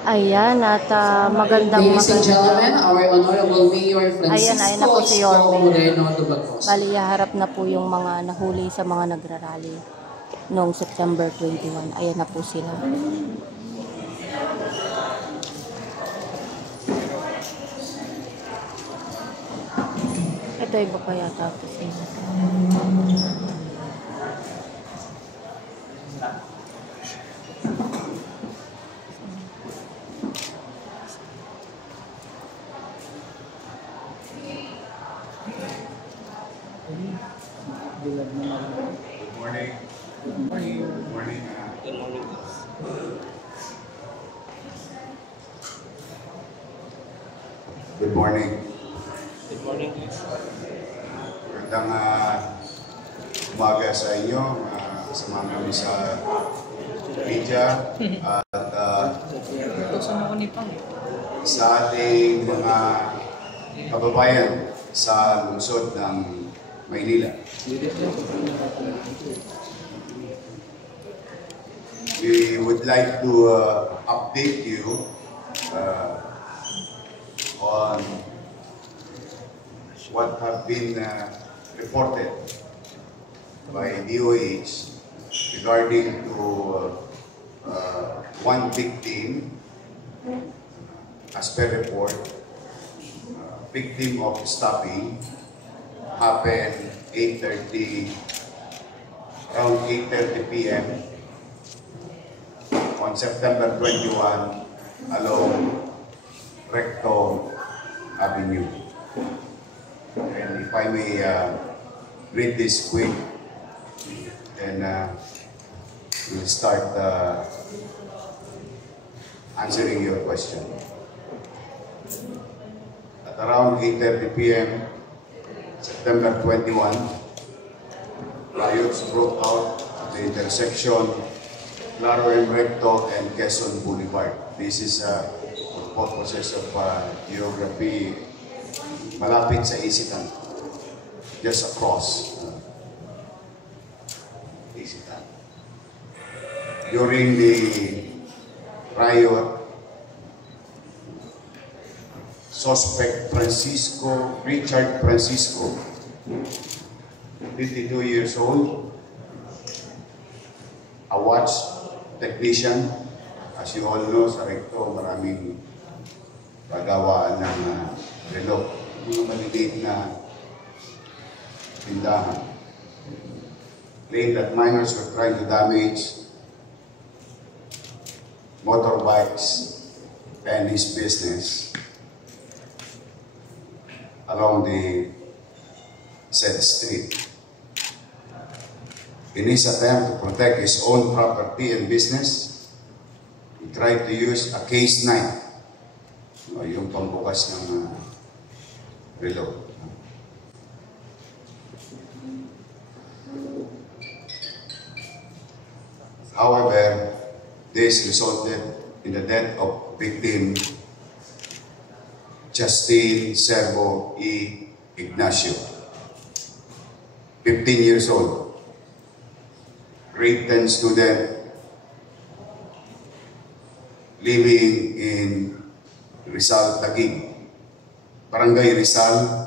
Ayan, at Ladies and gentlemen, our Honorable Mayor ayan na po si Francisco Yorme. Moreno Dubacosta. Bali, harap na po yung mga nahuli sa mga nagrarally noong September 21. Ayan na po sila. Ito iba pa yata po sila. Good morning. Good morning. Good morning. Good morning. Good morning. Good morning. Magandang umaga sa inyo. Kasama kami sa media at sa ating mga kababayan sa lungsod ng Maynila. We would like to update you on what have been reported by DOH regarding to one victim, as per report, victim of stabbing happened around 8:30 p.m. on September 21 along Recto Avenue. And if I may read this quick, then we'll start answering your question. At around 8:30 p.m. September 21, riots broke out at the intersection Claro and Recto and Quezon Boulevard. This is for purposes of geography, malapit sa Isitan, just across Isitan. During the riot, suspect Richard Francisco, 52 years old, a watch technician. As you all know, sa Recto, maraming pagawaan ng reloj. Mga maliliit na tindahan. Claimed that minors were trying to damage motorbikes and his business along the said street. In his attempt to protect his own property and business, he tried to use a case knife, yung pambukas ng reloj. However, this resulted in the death of victim Justine Servo E. Ignacio, 15 years old, grade 10 student, living in Rizal, Taguig, Barangay Rizal,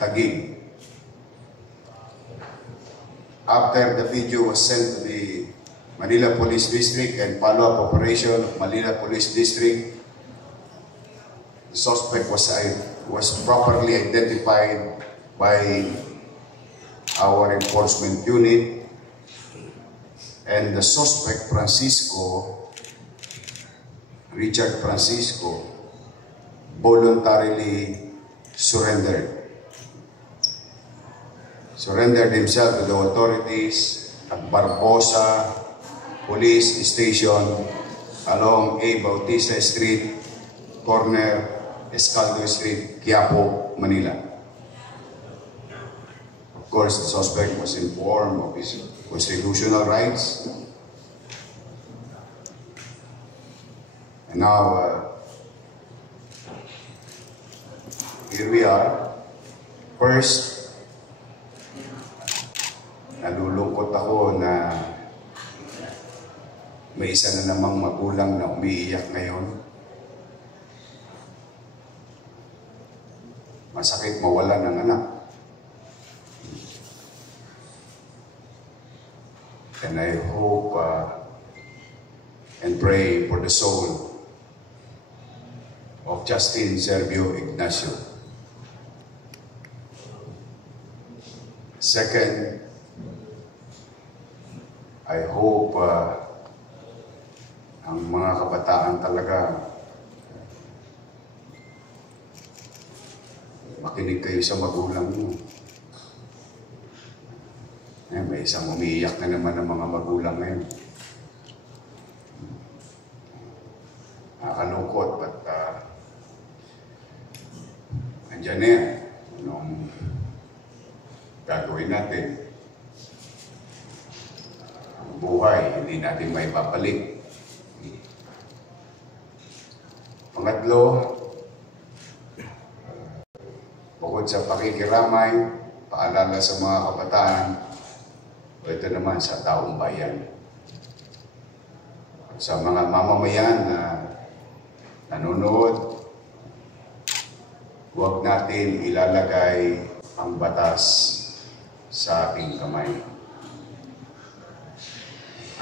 Taguig. After the video was sent to the Manila Police District and follow-up operation of Manila Police District, the suspect was properly identified by our enforcement unit, and the suspect Richard Francisco, voluntarily surrendered himself to the authorities at Barbosa Police Station along A. Bautista Street, corner Escaldo Street, Quiapo, Manila. Of course, the suspect was informed of his constitutional rights. And now, here we are. First, nalulungkot ako na May isa na namang magulang na umiiyak ngayon. Masakit mawala ng anak. And I hope and pray for the soul of Justin Sergio Ignacio. Second, I hope ang mga kabataan talaga makinig kayo sa magulang mo. May isang umiiyak na naman ng mga magulang ngayon. Nakakalungkot, but andyan na yan. Anong gagawin natin? Ang buhay, hindi natin may babalik. Pangatlo, bukod sa pakikiramay, paalala sa mga kabataan, o ito naman sa taong bayan. Sa mga mamamayan na nanonood, huwag natin ilalagay ang batas sa ating kamay.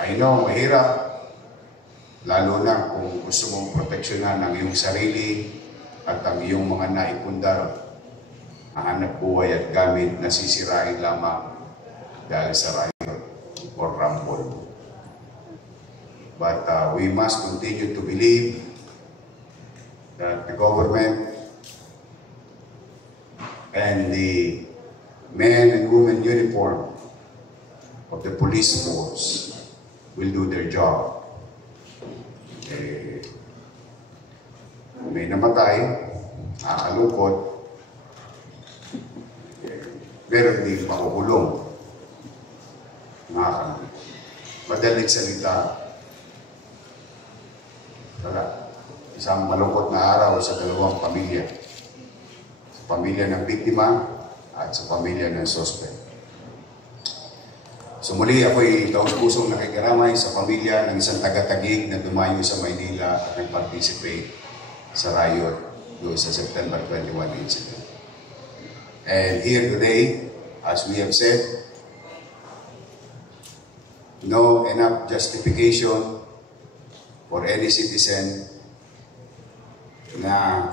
I know, mahirap, lalo na kung gusto mong proteksyonan ang iyong sarili at ang iyong mga naipundar, ang hanap buhay at gamit na sisirain lamang dahil sa riot or rumble. But we must continue to believe that the government and the men and women uniform of the police force will do their job. May namatay, nakakalungkot, pero hindi makukulong. Madaling salita, isang malungkot na araw sa dalawang pamilya. Sa pamilya ng biktima at sa pamilya ng suspect. So muli ako'y taus-pusong nakikiramay sa pamilya ng isang taga-Taguig na dumayo sa Maynila at nag-participate sa riot doon sa September 21 incident. And here today, as we have said, no enough justification for any citizen na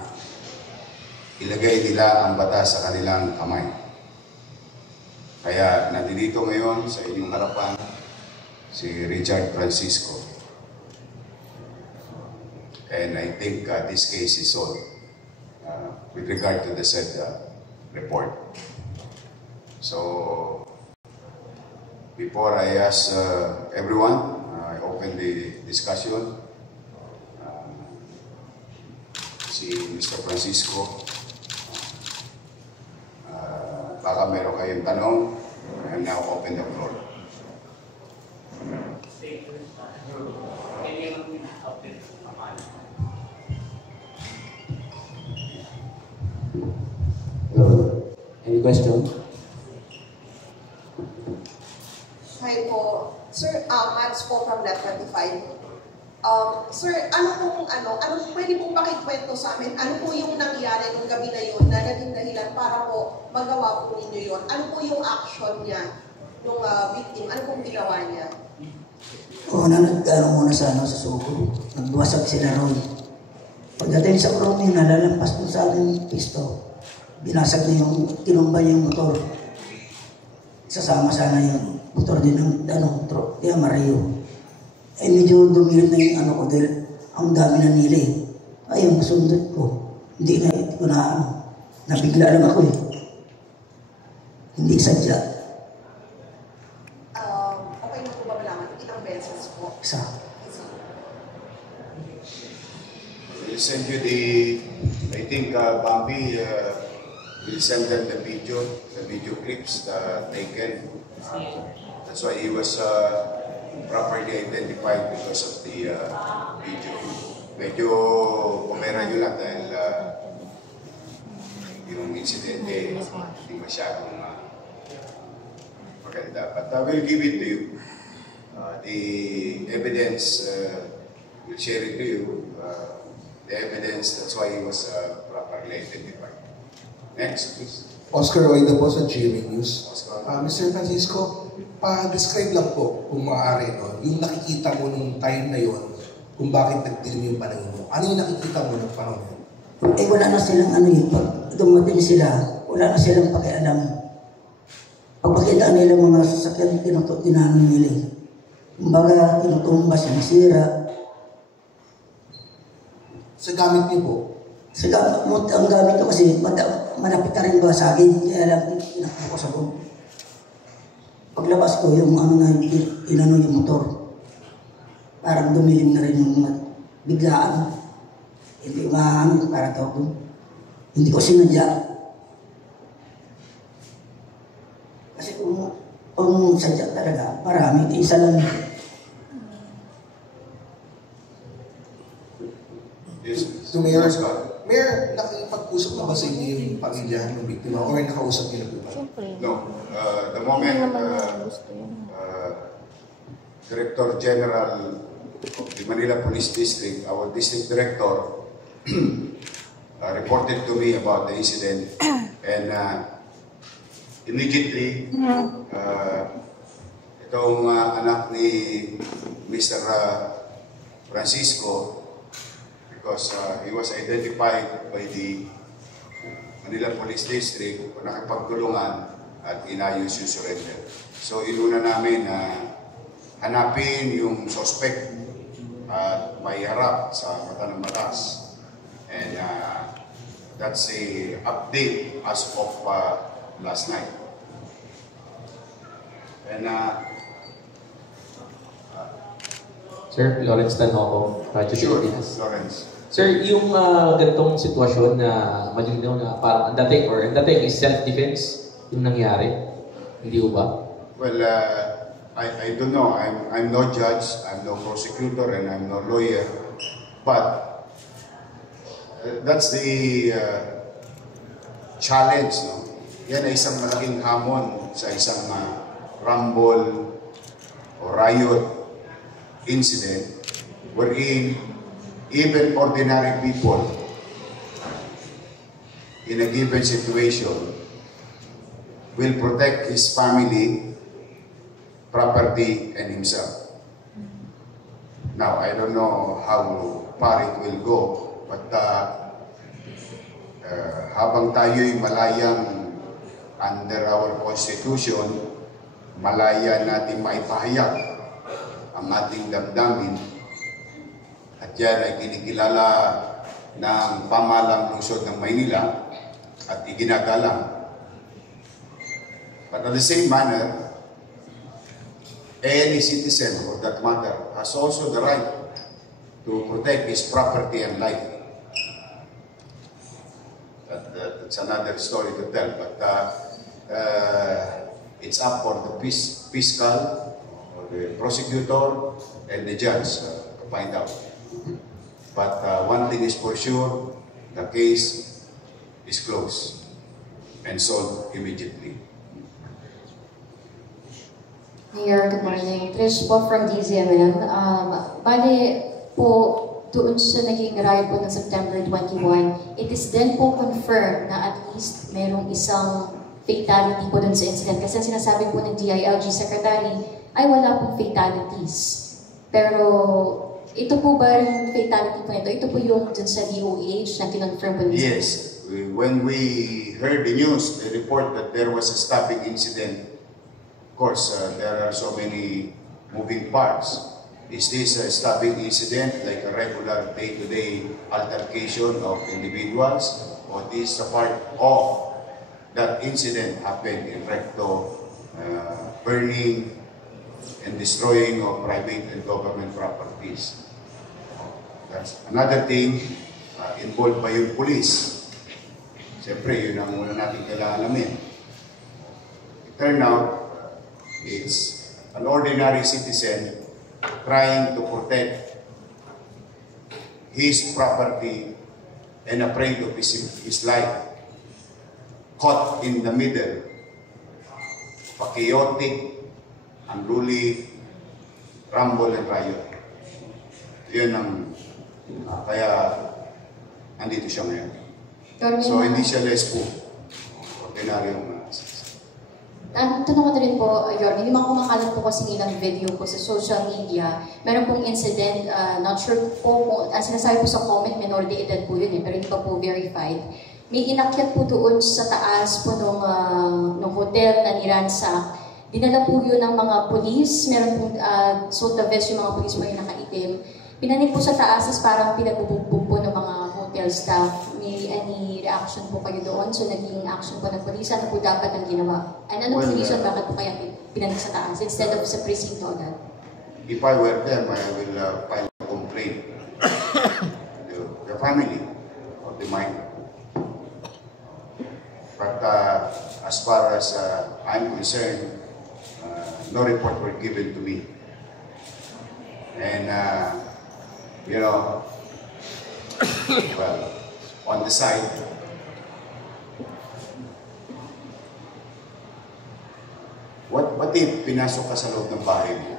ilagay nila ang batas sa kanilang kamay. Kaya nandito ngayon sa inyong harapan si Richard Francisco. And I think this case is solved with regard to the said report. So, before I ask everyone, I open the discussion. Si Mr. Francisco, baka meron kayong tanong. I now open the floor. Hello. Any question? Hi po. Sir, Mads po from Net 25. Sir, pwede pong pakikwento sa amin, ano po yung nangyari nung gabi na yun na naging dahilan para po magawa po ninyo yun? Ano po yung action niya nung victim? Ano pong ginawa niya? Muna sa suko. Nagbuwasag sila ron. Pagdating sa krong yun, nalalampas po sa ating pisto. Binasag na tinumba niya yung motor. Sasama sana yung motor din ng truck. Kaya Mario. Medyo dumilit na yung ko dahil ang dami na nila. Ayun, masundot ko. Hindi ko na nabigla lang ako . Hindi sadya. Okay na po ba malaman? Ilang beses po? Isa. We'll send you I think Bambi will send them the video clips taken. That's why he was properly identified because of the video. Medyo kumera nyo lang dahil yung insidente hindi masyadong maganda. But I will give it to you. The evidence, we'll share it to you. The evidence, that's why he was properly identified. Next, please. Oscar Oida po sa GMA News. Oscar. Mr. Francisco, pa-describe lang po kung maaari, no, yung nakikita mo nung time na yon, kung bakit nagdilim yung panahon mo. Ano yung nakikita mo ng panahon mo? Eh wala na silang ano yun, pag dumating sila, wala na silang pakialam. Pagpakita nila mga sasakyan, tinanong nila. Kumbaga, tinutumba siya, nasira. Sa gamit niyo po, Sa gamit mo, ang gamit ko kasi, malapit na rin ba sa akin, kaya lang tinakbo ko sa loob. Paglabas ko, yung ano na, inano yung motor. Parang dumilim na rin yung biglaan. Hindi maano, parang ako. Hindi ko sinadya. Kasi kung sadya talaga, marami, isa lang. Yes, so Mayor, Oscar. Mayor, nakipag-usap na ba sa inyo yung pamilya ng biktima or nakausap niyo na po ba? Siyempre. No, the Hindi moment naman niya gusto yun. Director General of the Manila Police District, our district director, reported to me about the incident, and immediately, itong anak ni Mr. Francisco, because he was identified by the Manila Police District, nakipagtulungan at inayos yung surrender. So inuna namin na hanapin yung suspect at may harap sa mata ng batas. And that's a update as of last night. And Sir, Lawrence Tanoko, Radyo sure, Pilipinas. Lawrence. Sir, yung ganitong sitwasyon na malinaw na parang ang dating is self-defense yung nangyari, hindi ba? Well, I don't know. I'm no judge, I'm no prosecutor, and I'm no lawyer. But that's the challenge, no? Yan ay isang malaking hamon sa isang rumble o riot incident wherein even ordinary people in a given situation will protect his family, property, and himself. Now, I don't know how far it will go, but habang tayo'y malayang under our Constitution, malaya natin maipahayag ang ating damdamin, at yan ay kinikilala ng pamahalang lungsod ng Maynila at iginagalang. But at the same manner, any citizen, for that matter, has also the right to protect his property and life. That's another story to tell, but it's up for the fiscal, or the prosecutor, and the judge to find out. But one thing is for sure, the case is closed and solved immediately. Mayor, good morning. Trish po from DZMM. Bale po, doon sa naging riot po ng September 21, it is then po confirmed na at least merong isang fatality po dun sa incident. Kasi sinasabi po ng DILG Secretary ay wala pong fatalities. Pero ito po ba yung fatality po nito? Ito po yung dun sa DOH na kinonfirm po nito? Yes. When we heard the news, the report that there was a stabbing incident, of course, there are so many moving parts. Is this a stabbing incident like a regular day-to-day altercation of individuals? Or this a part of that incident happened in recto, burning and destroying of private and government properties? That's another thing, involved by yung police. Siyempre, yun ang muna natin kailangan alamin. It turned out, it's an ordinary citizen trying to protect his property and afraid of his life, caught in the middle of a chaotic, unruly rumble and riot. Yun ang, kaya nandito siya ngayon. So, hindi siya lesbo. Ordinaryong Tanong ko na rin po, Yorme, hindi man kumakalat po kasi ilang video po sa social media. Meron pong incident, not sure po kung, sinasabi po sa comment, minor de edad po yun pero hindi pa po verified. May inakyat po doon sa taas po nung hotel na niransak. Dinala po yun ng mga polis, meron pong suit of vest yung mga polis mo yung nakaitim. Pinanig po sa taas is parang pinabubugbog po ng mga hotel staff. May any reaction po kayo doon? So naging action po ng polis, ano po dapat ang ginawa? Ano po reason bakit po kaya pinanig sa taas instead of sa precinct agad? If I were them, I will file a complaint to the family of the minor. But as far as I'm concerned, no report were given to me. And, you know, well, on the side, what if pinasok ka sa loob ng bahay mo?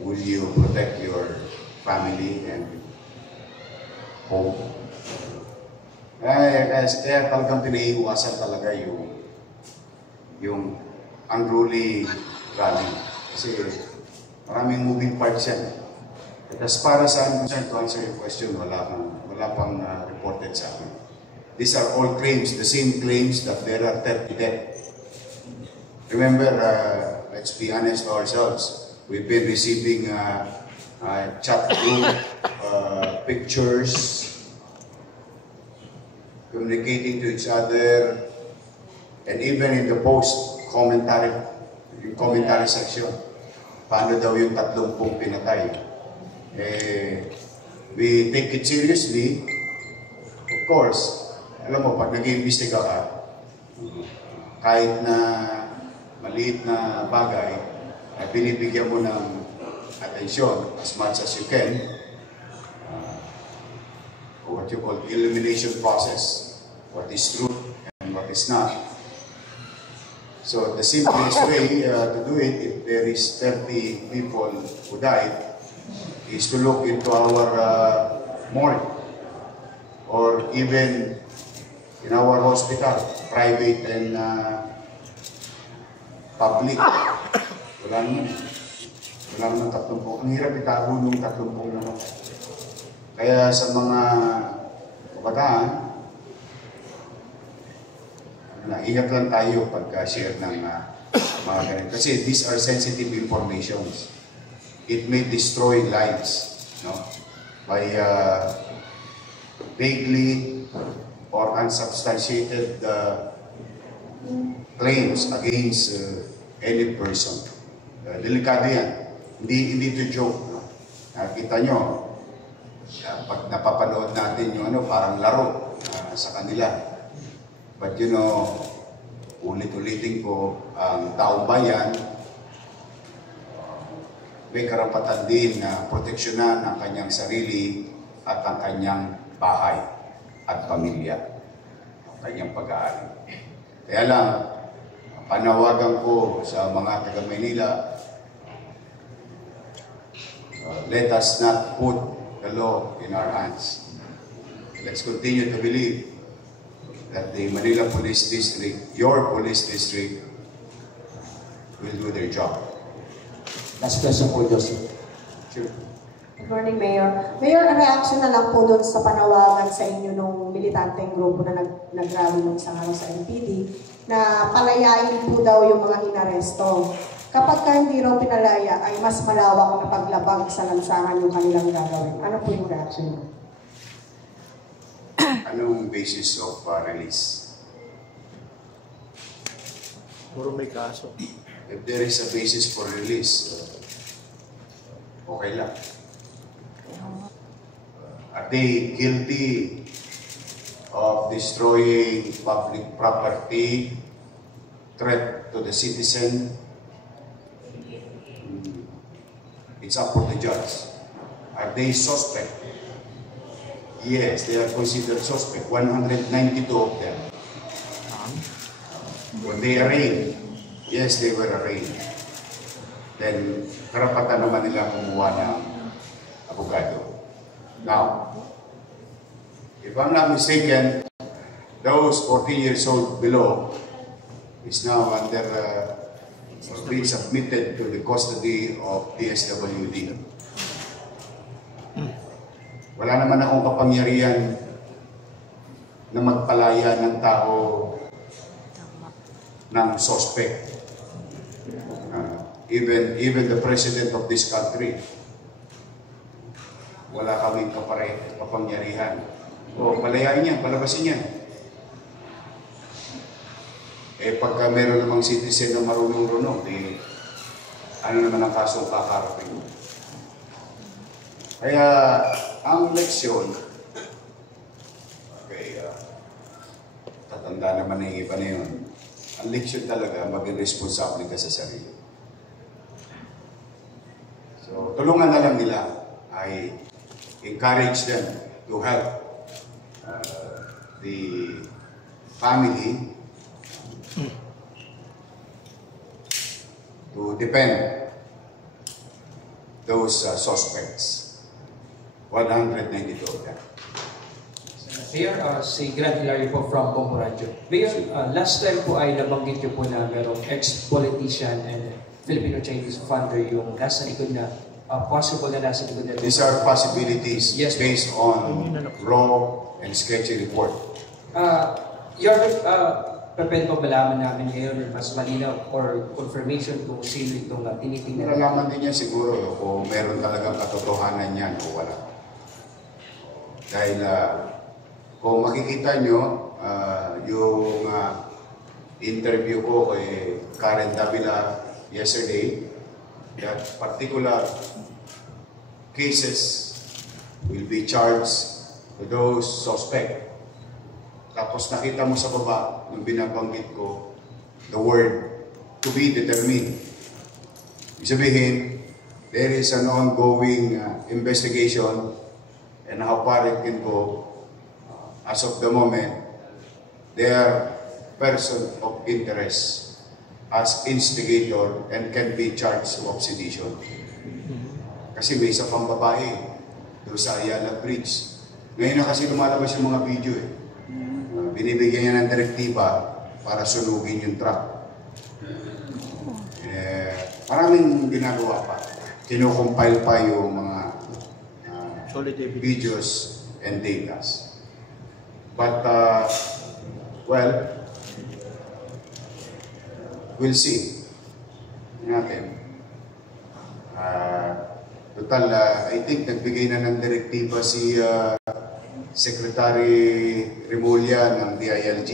Will you protect your family and home? Kaya talagang pinaiiwasan talaga yung unruly rally. Kasi maraming moving parts yan. But as far as I'm concerned, to answer your question, wala pang reported sa akin. These are all claims, the same claims that there are 30 dead. Remember, let's be honest to ourselves, we've been receiving chat group, pictures, communicating to each other, and even in the post commentary section, paano daw yung 30 pinatay. We take it seriously. Of course, alam mo, pag nag-iimbestiga ka, kahit na maliit na bagay, ay binibigyan mo ng atensyon as much as you can, what you call the elimination process, what is true and what is not. So the simplest way to do it, if there is 30 people who died, is to look into our morgue or even in our hospital, private and public. Wala naman 30. Ang hirap itago nung 30 naman. Kaya sa mga kabataan, ingat lang tayo pagka-share ng mga ganito. Kasi these are sensitive informations. It may destroy lives, no? By vaguely or unsubstantiated claims against any person. Delikado yan. Hindi to joke. No? Nakita nyo, pag napapanood natin yung parang laro sa kanila. But you know, ulit-ulitin ko, ang taong bayan, may karapatan din na proteksyonan ang kanyang sarili at ang kanyang bahay at pamilya, ang kanyang pag-aari. Kaya lang, panawagan ko sa mga taga-Maynila, let us not put the law in our hands. Let's continue to believe that the Manila Police District, your police district, will do their job. Last question po, Joseph. Sure. Good morning, Mayor. Mayor, ang reaction na lang po doon sa panawagan sa inyo nung militanteng grupo na nag-rally nung isang araw sa NPD na palayain po daw yung mga inaresto. Kapag ka hindi raw pinalaya, ay mas malawak na paglabag sa lansangan yung kanilang gagawin. Ano po yung reaction mo? Anong basis of release? Puro may kaso. If there is a basis for release, okay lang. Are they guilty of destroying public property, threat to the citizen? It's up for the judge. Are they suspect? Yes, they are considered suspect. 192 of them. When they arraigned, yes, they were arraigned. then karapatan naman nila kumuha ng abogado. Now, if I'm not mistaken, those 14 years old below is now under being submitted to the custody of DSWD. Wala naman akong kapangyarihan na magpalaya ng tao ng suspect. Even the president of this country, wala kaming kapangyarihan. O, palayain niya, palabasin niya. Eh, pagka meron namang citizen na marunong-runong, eh, ano naman ang kasong kakarapin? Kaya, ang leksyon, okay, tatanda naman ng iba na yun. Ang leksyon talaga, maging responsable ka sa sarili. So, tulungan na lang nila. I encourage them to help the family to defend those suspects. 192 of them. Mayor, si Grant Hilario po from Bombo Radio. Mayor, last time po ay nabanggit niyo po na merong ex-politician and Filipino-Chinese funder yung nasa likod na possible na nasa likod na. These are possibilities, yes, based on raw and sketchy report. Pwede pa malaman namin ngayon mas malinaw or confirmation kung sino itong tinitingnan? Nalalaman din niya siguro kung meron talagang katotohanan yan o wala. Dahil kung makikita nyo yung interview ko kay Karen Davila yesterday, that particular cases will be charged to those suspect. Tapos nakita mo sa baba, nung binabanggit ko, the word to be determined. Ibig sabihin, there is an ongoing investigation, and how far it can go, as of the moment, they are person of interest as instigator and can be charged of sedition. Kasi may isa pang babae doon sa Ayala Bridge. Ngayon na kasi lumalabas yung mga video eh. Binibigyan niya ng direktiba para sunugin yung truck. Maraming ginagawa pa. Kinukompile pa yung mga videos and data. But, well, we'll see. Natin. Total, I think nagbigay na ng direktiba si Secretary Remulla ng DILG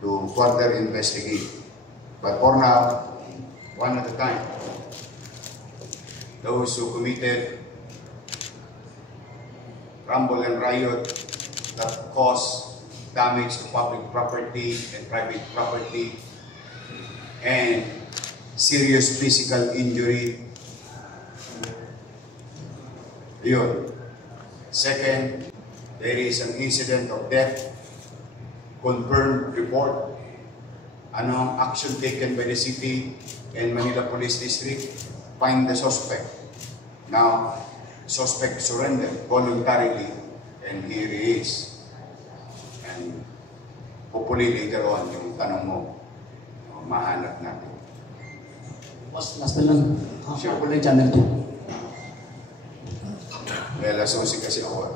to further investigate. But for now, one at a time. Those who committed rumble and riot that caused damage to public property and private property and serious physical injury. Yun. Second, there is an incident of death, confirmed report. Ano ang action taken by the city and Manila Police District? Find the suspect. Now, suspect surrendered voluntarily, and here he is. And hopefully later on, yung tanong mo, mahanap natin. Last na lang. Ako lang channel 2. Well, associate kasi ako.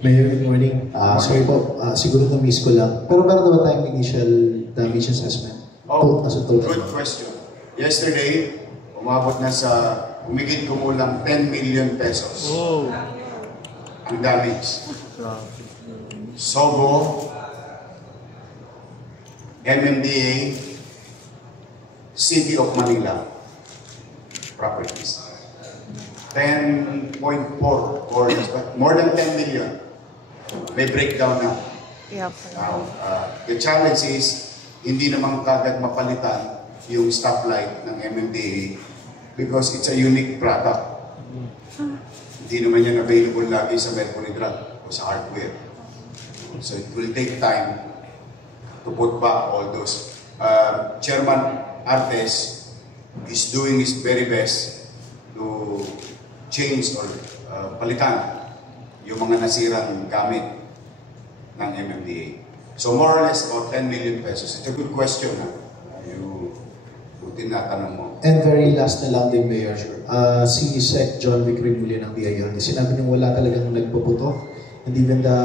Mayor, good morning. Sorry po, siguro na-miss ko lang. Pero meron naman tayong initial damage assessment? Oh, good question. Yesterday, umabot na sa umigit kumulang 10 million pesos. Oh. Ang damage. Sogo, MMDA, City of Manila properties. 10.4 or more than 10 million. May breakdown na. Now, the challenge is, hindi naman kagad mapalitan yung stoplight ng MMDA because it's a unique product. Hindi naman yan available lagi sa Mercury Drug o sa hardware. So it will take time to put back all those. Chairman Artes is doing his very best to change or palitan yung mga nasirang gamit ng MMDA. So more or less about 10 million pesos. It's a good question yung tinatanong mo. And very last na lang din, Mayor. Si Sec John Vic Rimulya ng BIL, sinabi niyang wala talagang nagpuputok. And even the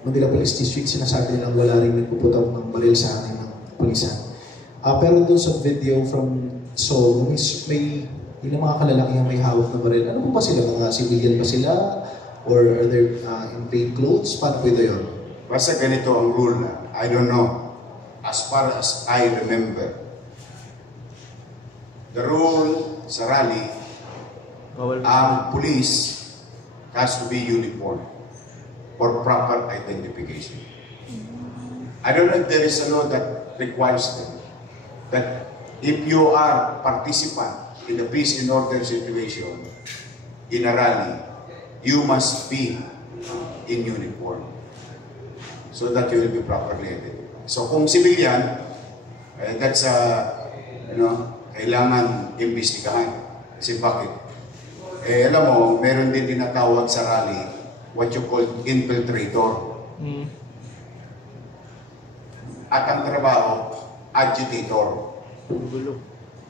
Manila Police District, sinasabi nilang wala rin nagpuputok ng baril sa atin ng pulisan. Pero doon sa video from Seoul, may ilang mga kalalakihang may hawak na baril. Ano po ba sila? Mga civilian ba sila? Or are they in plain clothes? Paano po ito yun? Basta ganito ang rule na, I don't know, as far as I remember, the rule sa rally, ang police has to be uniform for proper identification. I don't know if there is a law that requires them, that if you are participant in the peace and order situation in a rally, you must be in uniform so that you will be properly identified. So kung civilian, that's kailangan imbestigahan. Kasi bakit? Alam mo, meron din tinatawag sa rally what you call infiltrator. At ang trabaho, agitator.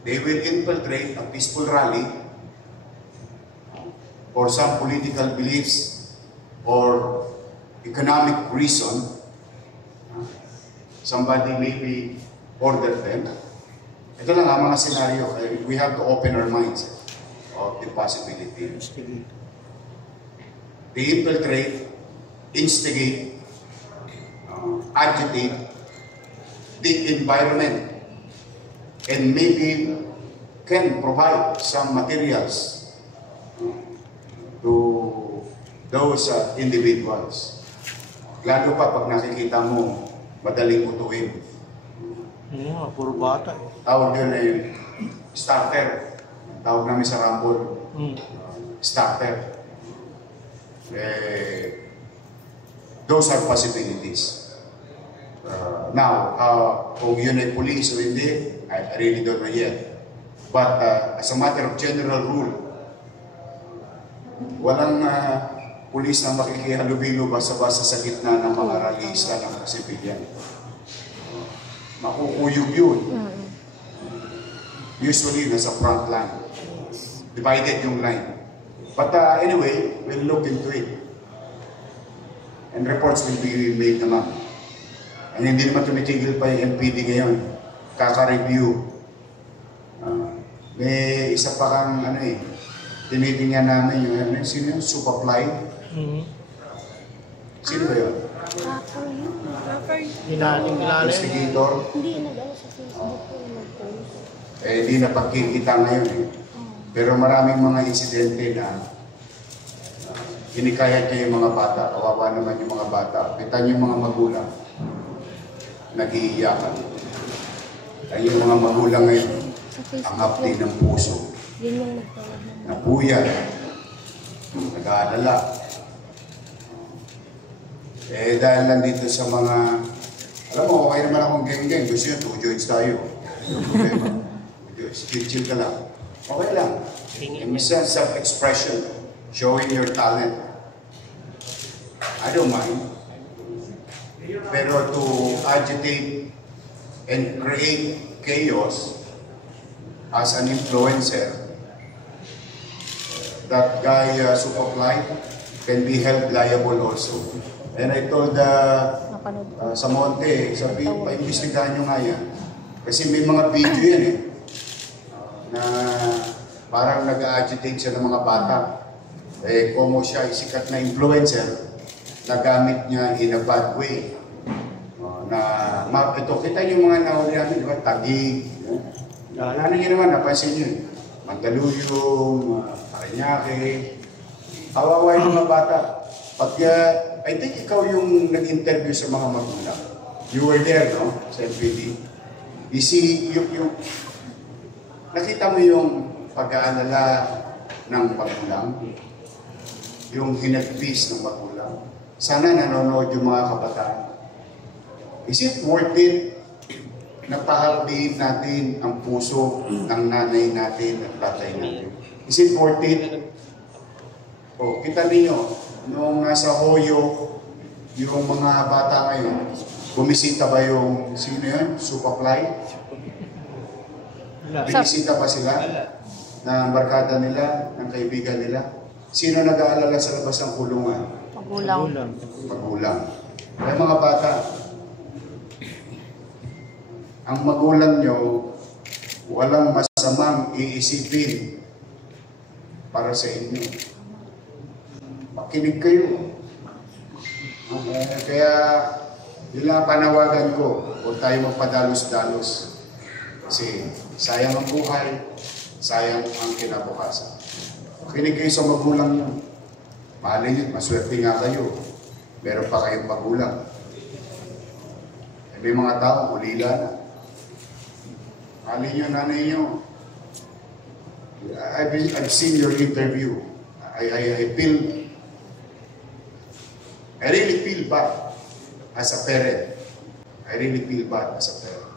They will infiltrate a peaceful rally for some political beliefs or economic reason. Somebody maybe ordered them. Ito lang ang mga scenario. We have to open our minds of the possibility. They infiltrate, instigate, agitate the environment, and maybe can provide some materials to those individuals. Lalo pa pag nakikita mo, madaling utuin. Puro bata. Tawag yun ay starter. Tawag namin sa Rumble. Starter. Those are possibilities. Now, kung yun ay police o hindi, I really don't know yet. But as a matter of general rule, walang police na makikihalubilo basta-basta sa gitna ng mga rallyista ng civilian. Makukuyog yun. Usually, nasa front line. Divided yung line. But anyway, we'll look into it. And reports will be made naman. And hindi naman tumitigil pa yung MPD ngayon. Kaka-review. May isa pa kang tinitingnan namin yung sino yun? Supapply. Sino ba yun? Investigator. Hindi nag-ano sa Facebook ko nag-post. Hindi na pagkikita ngayon Pero maraming mga insidente na hinikayat niya yung mga bata. Kawawa naman yung mga bata. Kita niyo yung mga magulang. Nag-iiyakan. Ay yung mga magulang ngayon, ang hapdi ng puso. Yun yung nagtawag na. Napuyan. Nag-aalala. Dahil lang dito sa mga, alam mo, okay naman akong geng-geng. Gusto nyo, 2 joints tayo. Chill ka lang. Okay lang. In sense of expression, showing your talent. I don't mind. Pero to agitate and create chaos as an influencer, that guy Supapply can be held liable also. And I told sa Monte, sabi, pa-imbestigahan nyo nga yan. Kasi may mga video yan na parang nag-agitate siya ng mga bata. Como siya sikat na influencer, nagamit niya in a bad way. Ito, kita yung mga nahuli namin, di ba? Tagig. Ano nyo naman, napansin nyo. Mandaluyong, Parañaque. Kawawa yung mga bata. Pag, I think ikaw yung nag-interview sa mga magulang. You were there, no? Sa MPD. You see, nakita mo yung pag-aalala ng magulang, yung hinagpis ng magulang. Sana nanonood yung mga kabataan. Is it worth it napahalbihin natin ang puso ng nanay natin at tatay natin. Is it worth it? O, kita ninyo, nung nasa Hoyo, yung mga bata ngayon, bumisita ba yung, sino yun? Supaply? Binisita ba sila? Na barkada nila, ng kaibigan nila? Sino nag-aalala sa labas ng kulungan? Magulang. Magulang. Kaya mga bata, ang magulang nyo, walang masamang iisipin para sa inyo. Makinig kayo. Kaya, yun lang panawagan ko, huwag tayo magpadalos-dalos. Kasi sayang ang buhay, sayang ang kinabukasan. Makinig kayo sa magulang nyo. Mahalin nyo, maswerte nga kayo. Meron pa kayong magulang. May mga tao, ulila na. Mahalin nyo, nanay nyo. I've seen your interview. I really feel bad as a parent. I really feel bad as a parent.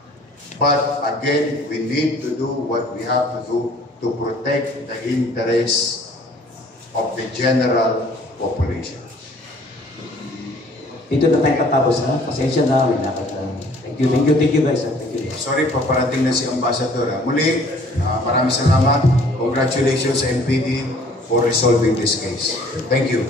But again, we need to do what we have to do to protect the interests of the general population. Dito na tayo katapos na. Pasensya na. Thank you guys. Thank you. Sorry, paparating na si Ambassador. Muli, maraming salamat. Congratulations sa NPD for resolving this case. Thank you.